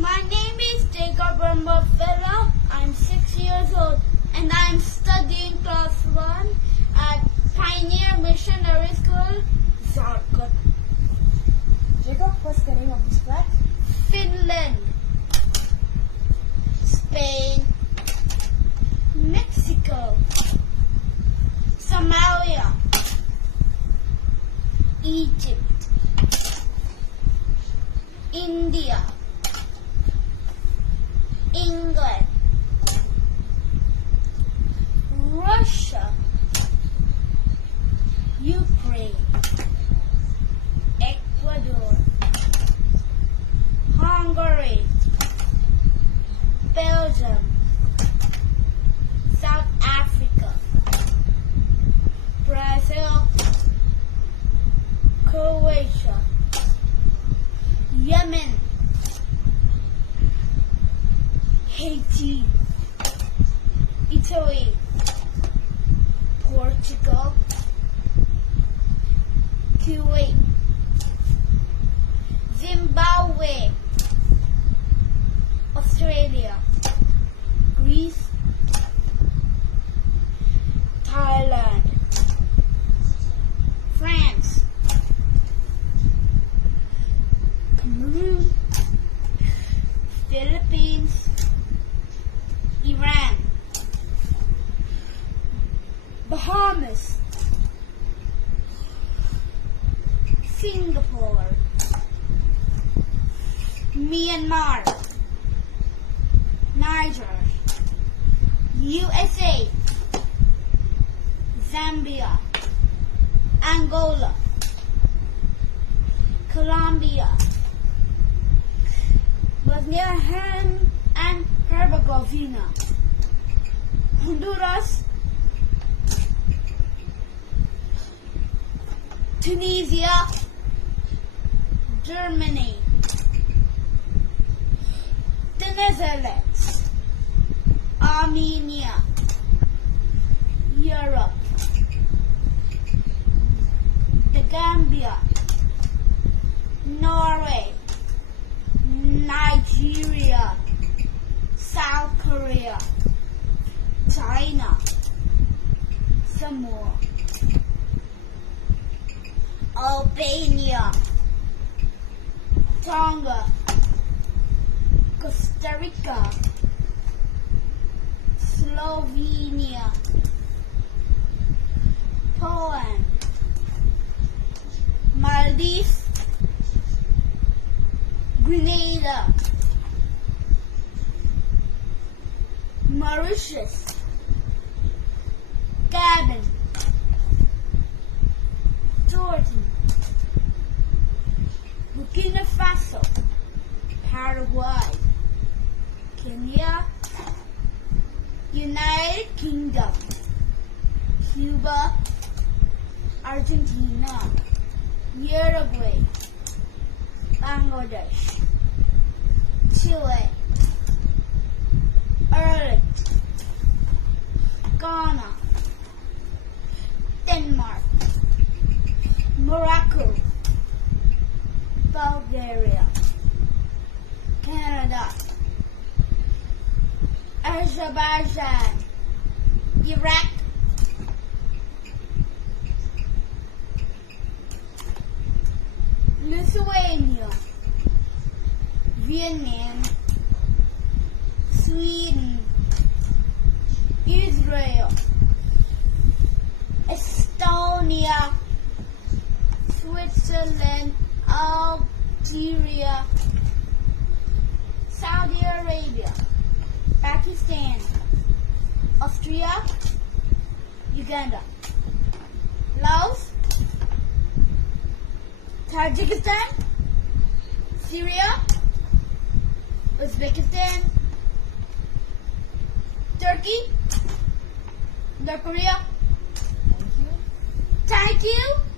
My name is REMRUATFELA. I'm 6 years old and I'm studying class 1 at Pioneer Missionary School, Zarkut. Jacob, what's the name of this flag? Finland, Spain, Mexico, Somalia, Egypt, India, England, Russia, Ukraine, Ecuador, Hungary, Belgium, South Africa, Brazil, Croatia, Yemen, Haiti, Italy, Portugal, Kuwait, Zimbabwe, Australia, Greece, Thailand, France, Cameroon, Philippines, Iran, Bahamas, Singapore, Myanmar, Niger, USA, Zambia, Angola, Colombia, Bosnia and Herzegovina, Honduras, Tunisia, Germany, the Netherlands, Armenia, Europe, the Gambia, Norway, Nigeria, South Korea, China, Samoa, Albania, Tonga, Costa Rica, Slovenia, Poland, Maldives, Grenada, Mauritius, Gabon, Jordan, Burkina Faso, Paraguay, Kenya, United Kingdom, Cuba, Argentina, Uruguay, Bangladesh, Chile, Ireland, Ghana, Denmark, Morocco, Bulgaria, Canada, Azerbaijan, Iraq, Lithuania, Vietnam, Sweden, Israel, Estonia, Switzerland, Algeria, Saudi Arabia, Pakistan, Austria, Uganda, Laos, Tajikistan, Syria, Uzbekistan, Turkey, North Korea. Thank you. Thank you.